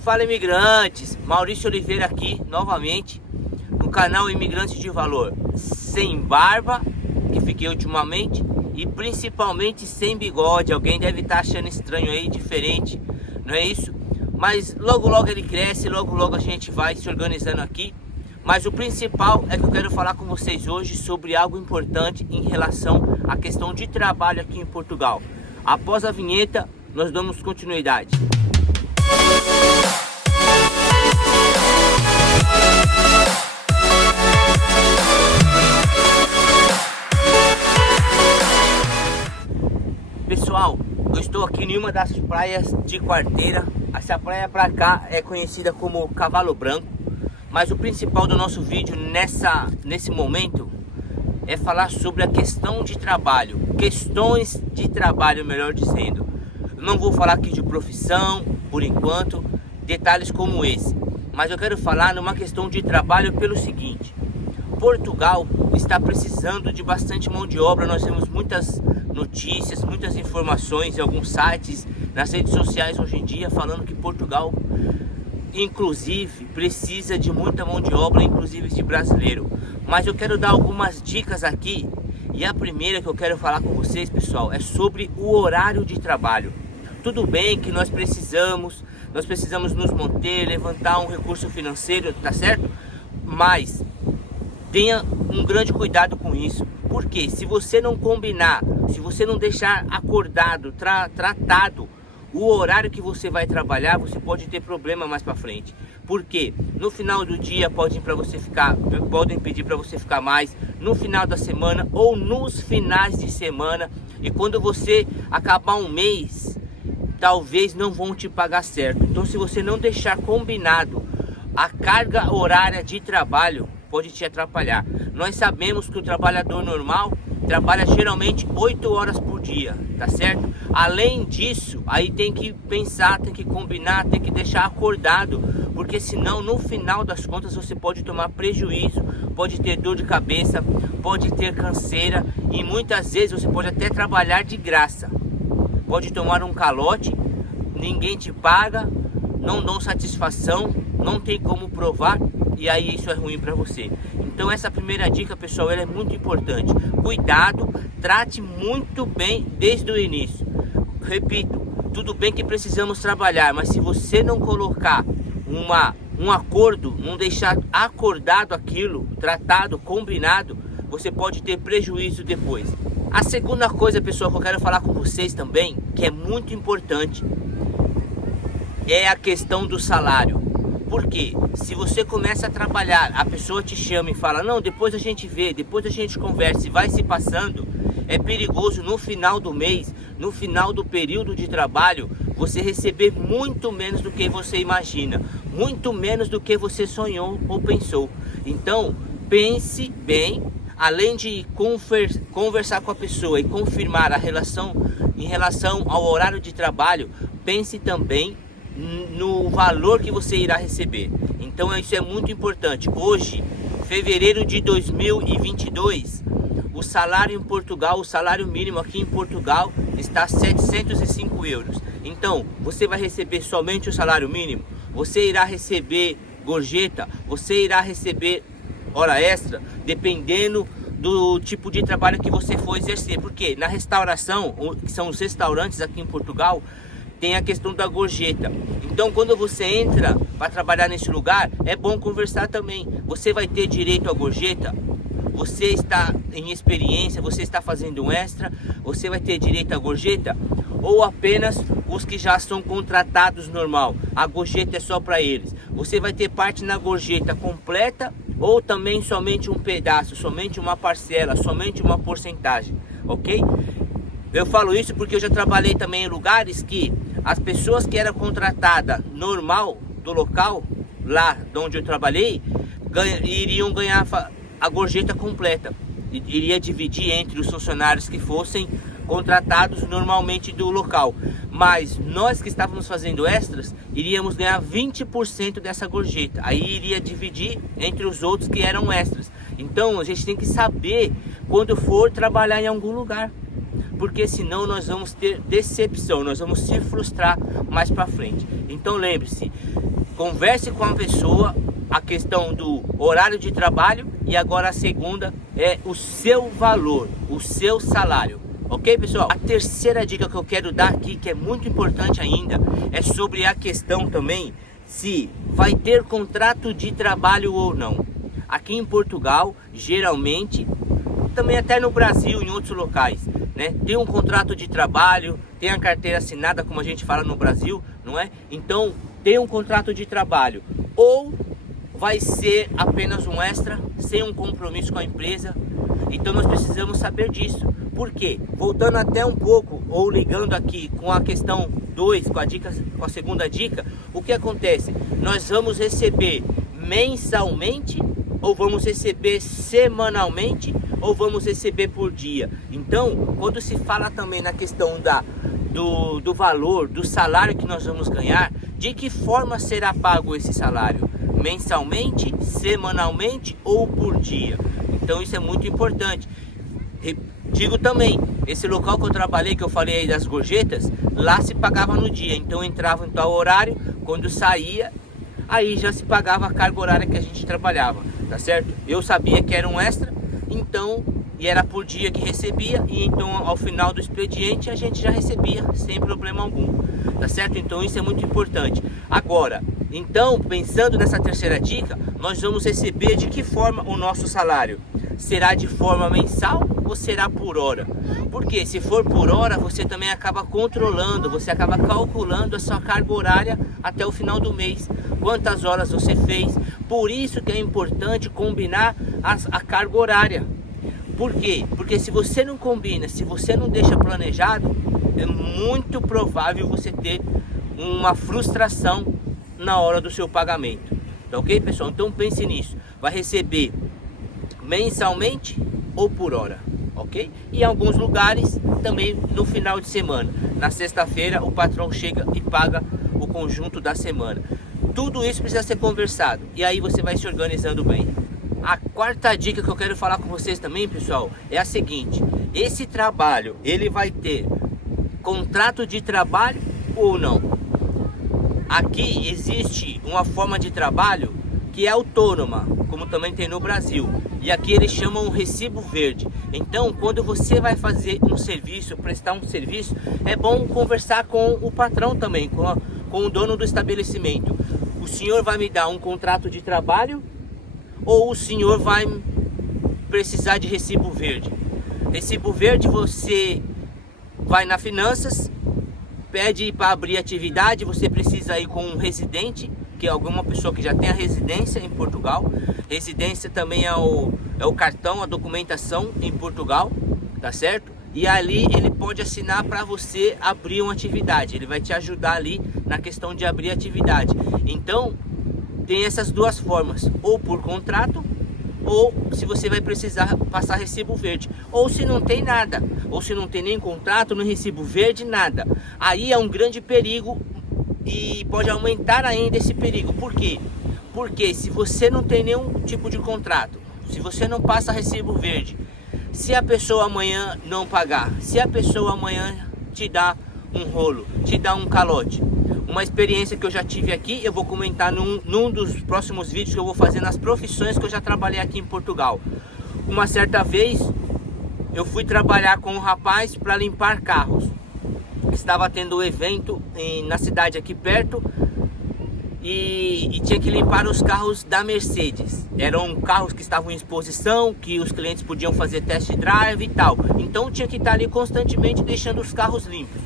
Fala, imigrantes, Maurício Oliveira aqui novamente no canal Imigrantes de Valor, sem barba, que fiquei ultimamente, e principalmente sem bigode. Alguém deve estar achando estranho aí, diferente, não é isso? Mas logo logo ele cresce, logo logo a gente vai se organizando aqui. Mas o principal é que eu quero falar com vocês hoje sobre algo importante em relação à questão de trabalho aqui em Portugal. Após a vinheta, nós damos continuidade. Pessoal, eu estou aqui em uma das praias de Quarteira. Essa praia para cá é conhecida como Cavalo Branco. Mas o principal do nosso vídeo nesse momento é falar sobre a questão de trabalho. Questões de trabalho, melhor dizendo. Eu não vou falar aqui de profissão, por enquanto, detalhes como esse. Mas eu quero falar numa questão de trabalho pelo seguinte. Portugal está precisando de bastante mão de obra. Nós temos muitas notícias, muitas informações em alguns sites, nas redes sociais hoje em dia, falando que Portugal, inclusive, precisa de muita mão de obra, inclusive de brasileiro. Mas eu quero dar algumas dicas aqui. E a primeira que eu quero falar com vocês, pessoal, é sobre o horário de trabalho. Tudo bem que nós precisamos nos manter, levantar um recurso financeiro, tá certo? Mas tenha um grande cuidado com isso. Porque se você não combinar, se você não deixar acordado, tratado o horário que você vai trabalhar, você pode ter problema mais para frente. Porque no final do dia podem pedir para você ficar mais, no final da semana ou nos finais de semana. E quando você acabar um mês, talvez não vão te pagar certo. Então, se você não deixar combinado a carga horária de trabalho, pode te atrapalhar. Nós sabemos que o trabalhador normal trabalha geralmente 8 horas por dia, tá certo? Além disso, aí tem que pensar, tem que combinar, tem que deixar acordado, porque senão no final das contas você pode tomar prejuízo, pode ter dor de cabeça, pode ter canseira e muitas vezes você pode até trabalhar de graça. Pode tomar um calote, ninguém te paga, não dão satisfação, não tem como provar e aí isso é ruim para você. Então essa primeira dica, pessoal, ela é muito importante. Cuidado, trate muito bem desde o início. Repito, tudo bem que precisamos trabalhar, mas se você não colocar um acordo, não deixar acordado aquilo, tratado, combinado, você pode ter prejuízo depois. A segunda coisa, pessoal, que eu quero falar com vocês também, que é muito importante, é a questão do salário. Porque se você começa a trabalhar, a pessoa te chama e fala, não, depois a gente vê, depois a gente conversa e vai se passando, é perigoso no final do mês, no final do período de trabalho, você receber muito menos do que você imagina, muito menos do que você sonhou ou pensou. Então, pense bem, além de conversar com a pessoa e confirmar a relação em relação ao horário de trabalho, pense também no valor que você irá receber. Então isso é muito importante. Hoje, fevereiro de 2022, o salário em Portugal, o salário mínimo aqui em Portugal está 705 euros. Então, você vai receber somente o salário mínimo? Você irá receber gorjeta? Você irá receber hora extra? Dependendo do tipo de trabalho que você for exercer. Porque na restauração, que são os restaurantes aqui em Portugal, tem a questão da gorjeta. Então, quando você entra para trabalhar nesse lugar, é bom conversar também. Você vai ter direito à gorjeta? Você está em experiência? Você está fazendo um extra? Você vai ter direito à gorjeta? Ou apenas os que já são contratados normal? A gorjeta é só para eles. Você vai ter parte na gorjeta completa ou também somente um pedaço, somente uma parcela, somente uma porcentagem, ok? Eu falo isso porque eu já trabalhei também em lugares que as pessoas que eram contratadas normal do local, lá de onde eu trabalhei, iriam ganhar a gorjeta completa. Iria dividir entre os funcionários que fossem contratados normalmente do local. Mas nós que estávamos fazendo extras, iríamos ganhar 20% dessa gorjeta. Aí iria dividir entre os outros que eram extras. Então a gente tem que saber quando for trabalhar em algum lugar. porque senão nós vamos ter decepção, nós vamos se frustrar mais para frente. Então lembre-se, converse com a pessoa a questão do horário de trabalho, e agora a segunda é o seu valor, o seu salário. Ok, pessoal? A terceira dica que eu quero dar aqui, que é muito importante ainda, é sobre a questão também se vai ter contrato de trabalho ou não. Aqui em Portugal, geralmente, também até no Brasil, em outros locais, né, tem um contrato de trabalho, tem a carteira assinada, como a gente fala no Brasil, não é? Então, tem um contrato de trabalho, ou vai ser apenas um extra, sem um compromisso com a empresa. Então nós precisamos saber disso. Por quê? Voltando até um pouco, ou ligando aqui com a questão 2, com a segunda dica, o que acontece? Nós vamos receber mensalmente, ou vamos receber semanalmente, ou vamos receber por dia. Então, quando se fala também na questão do valor, do salário que nós vamos ganhar, de que forma será pago esse salário? Mensalmente, semanalmente ou por dia? Então isso é muito importante. Digo também, esse local que eu trabalhei, que eu falei aí das gorjetas, lá se pagava no dia. Então eu entrava em tal horário, quando saía, aí já se pagava a carga horária que a gente trabalhava, tá certo? Eu sabia que era um extra, então, e era por dia que recebia, e então ao final do expediente a gente já recebia sem problema algum, tá certo? Então isso é muito importante. Agora, então, pensando nessa terceira dica, nós vamos receber de que forma o nosso salário? Será de forma mensal ou será por hora? Porque se for por hora, você também acaba controlando, você acaba calculando a sua carga horária até o final do mês, quantas horas você fez. Por isso que é importante combinar a carga horária. Por quê? Porque se você não combina, se você não deixa planejado, é muito provável você ter uma frustração na hora do seu pagamento. Tá ok, pessoal? Então pense nisso. Vai receber mensalmente ou por hora, ok? E em alguns lugares também no final de semana. Na sexta-feira o patrão chega e paga o conjunto da semana. Tudo isso precisa ser conversado, e aí você vai se organizando bem. A quarta dica que eu quero falar com vocês também, pessoal, é a seguinte: esse trabalho, ele vai ter contrato de trabalho ou não? Aqui existe uma forma de trabalho que é autônoma, como também tem no Brasil, e aqui eles chamam recibo verde. Então, quando você vai fazer um serviço, prestar um serviço, é bom conversar com o patrão também, com o dono do estabelecimento. O senhor vai me dar um contrato de trabalho ou o senhor vai precisar de recibo verde? Recibo verde, você vai na finanças, pede para abrir atividade, você precisa ir com um residente, que é alguma pessoa que já tem a residência em Portugal. Residência também é o cartão, a documentação em Portugal, tá certo? E ali ele pode assinar para você abrir uma atividade, ele vai te ajudar ali na questão de abrir atividade. Então, tem essas duas formas, ou por contrato, ou se você vai precisar passar recibo verde, ou se não tem nada, ou se não tem nem contrato, nem recibo verde, nada. Aí é um grande perigo e pode aumentar ainda esse perigo. Por quê? Porque se você não tem nenhum tipo de contrato, se você não passa recibo verde, se a pessoa amanhã não pagar, se a pessoa amanhã te dá um rolo, te dá um calote. Uma experiência que eu já tive aqui, eu vou comentar num dos próximos vídeos que eu vou fazer nas profissões que eu já trabalhei aqui em Portugal. Uma certa vez, eu fui trabalhar com um rapaz para limpar carros. Estava tendo um evento na cidade aqui perto e tinha que limpar os carros da Mercedes. Eram carros que estavam em exposição, que os clientes podiam fazer test drive e tal. Então tinha que estar ali constantemente deixando os carros limpos,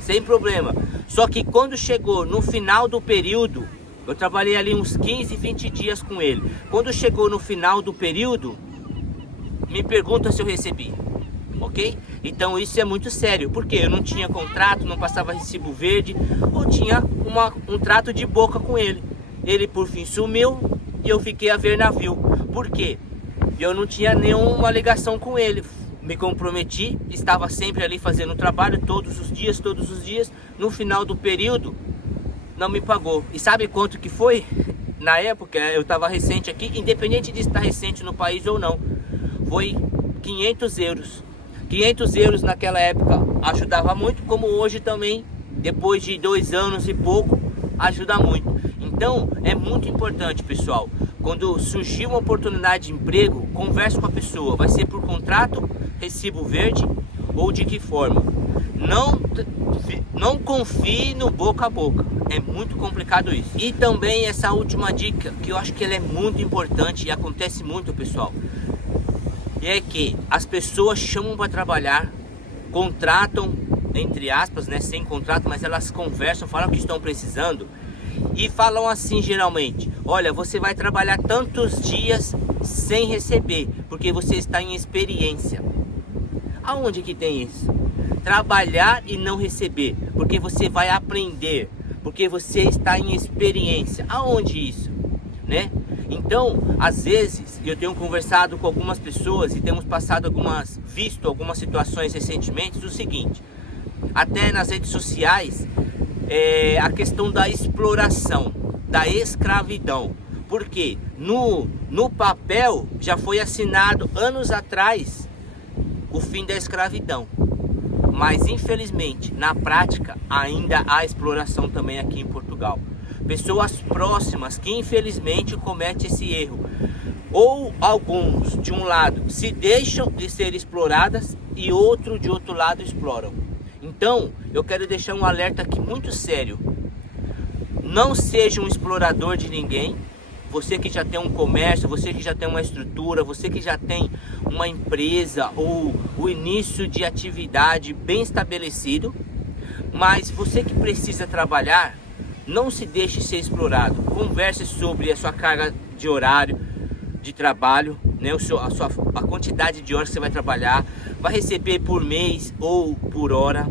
sem problema. Só que quando chegou no final do período, eu trabalhei ali uns 15, 20 dias com ele. Quando chegou no final do período, me pergunta se eu recebi, ok? Então isso é muito sério, porque eu não tinha contrato, não passava recibo verde, ou tinha um trato de boca com ele. Ele por fim sumiu e eu fiquei a ver navio. Por quê? Eu não tinha nenhuma ligação com ele. Me comprometi, estava sempre ali fazendo o trabalho todos os dias. No final do período, não me pagou. E sabe quanto que foi? Na época, eu estava recente aqui, independente de estar recente no país ou não, foi 500 euros. 500 euros naquela época ajudava muito, como hoje também, depois de 2 anos e pouco, ajuda muito. Então é muito importante, pessoal, quando surgir uma oportunidade de emprego, converse com a pessoa, vai ser por contrato, recibo verde ou de que forma. Não confie no boca a boca, é muito complicado isso. E também essa última dica, que eu acho que ela é muito importante e acontece muito, pessoal, é que as pessoas chamam para trabalhar, contratam, entre aspas, né, sem contrato, mas elas conversam, falam que estão precisando e falam assim geralmente: olha, você vai trabalhar tantos dias sem receber, porque você está em experiência. Aonde que tem isso? Trabalhar e não receber, porque você vai aprender, porque você está em experiência. Aonde isso, né? Então, às vezes, eu tenho conversado com algumas pessoas e temos visto algumas situações recentemente do seguinte, até nas redes sociais, a questão da exploração, da escravidão. Porque no papel já foi assinado anos atrás o fim da escravidão. Mas infelizmente, na prática, ainda há exploração também aqui em Portugal. Pessoas próximas que infelizmente cometem esse erro. Ou alguns, de um lado, se deixam de ser exploradas e outro de outro lado exploram. Então, eu quero deixar um alerta aqui muito sério. Não seja um explorador de ninguém. Você que já tem um comércio, você que já tem uma estrutura, você que já tem uma empresa ou o início de atividade bem estabelecido. Mas você que precisa trabalhar, não se deixe ser explorado. Converse sobre a sua carga de horário de trabalho, né? A quantidade de horas que você vai trabalhar, vai receber por mês ou por hora.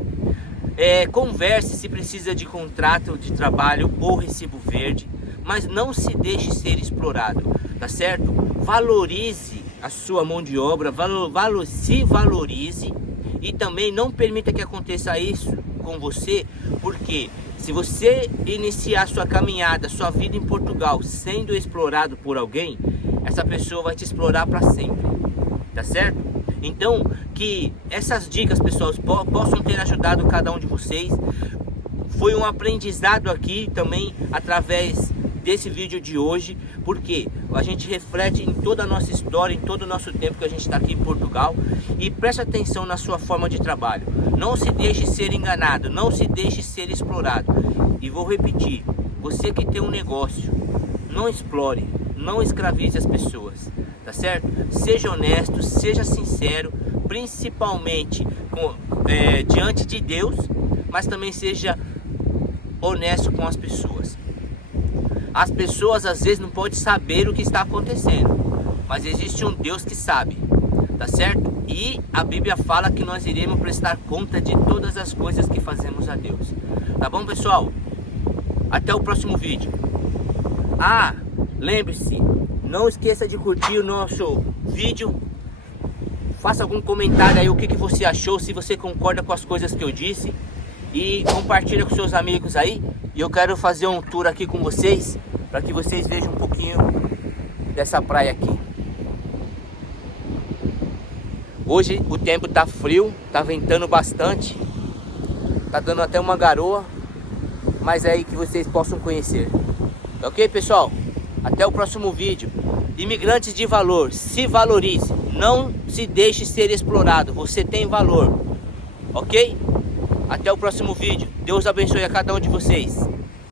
Converse se precisa de contrato de trabalho ou recibo verde, mas não se deixe ser explorado, tá certo? Valorize a sua mão de obra, se valorize e também não permita que aconteça isso com você, porque se você iniciar sua caminhada, sua vida em Portugal sendo explorado por alguém, essa pessoa vai te explorar para sempre, tá certo? Então, que essas dicas, pessoal, possam ter ajudado cada um de vocês. Foi um aprendizado aqui também através desse vídeo de hoje, porque a gente reflete em toda a nossa história, em todo o nosso tempo que a gente está aqui em Portugal, e preste atenção na sua forma de trabalho. Não se deixe ser enganado, não se deixe ser explorado. E vou repetir, você que tem um negócio, não explore, não escravize as pessoas, tá certo? Seja honesto, seja sincero, principalmente diante de Deus, mas também seja honesto com as pessoas. As pessoas às vezes não podem saber o que está acontecendo, mas existe um Deus que sabe, tá certo? E a Bíblia fala que nós iremos prestar conta de todas as coisas que fazemos a Deus. Tá bom, pessoal? Até o próximo vídeo. Lembre-se, não esqueça de curtir o nosso vídeo. Faça algum comentário aí o que você achou, se você concorda com as coisas que eu disse. E compartilha com seus amigos aí. E eu quero fazer um tour aqui com vocês, para que vocês vejam um pouquinho dessa praia aqui. Hoje o tempo tá frio, tá ventando bastante, tá dando até uma garoa, mas é aí que vocês possam conhecer. Ok, pessoal? Até o próximo vídeo. Imigrantes de valor, se valorize, não se deixe ser explorado, você tem valor. Ok? Até o próximo vídeo. Deus abençoe a cada um de vocês.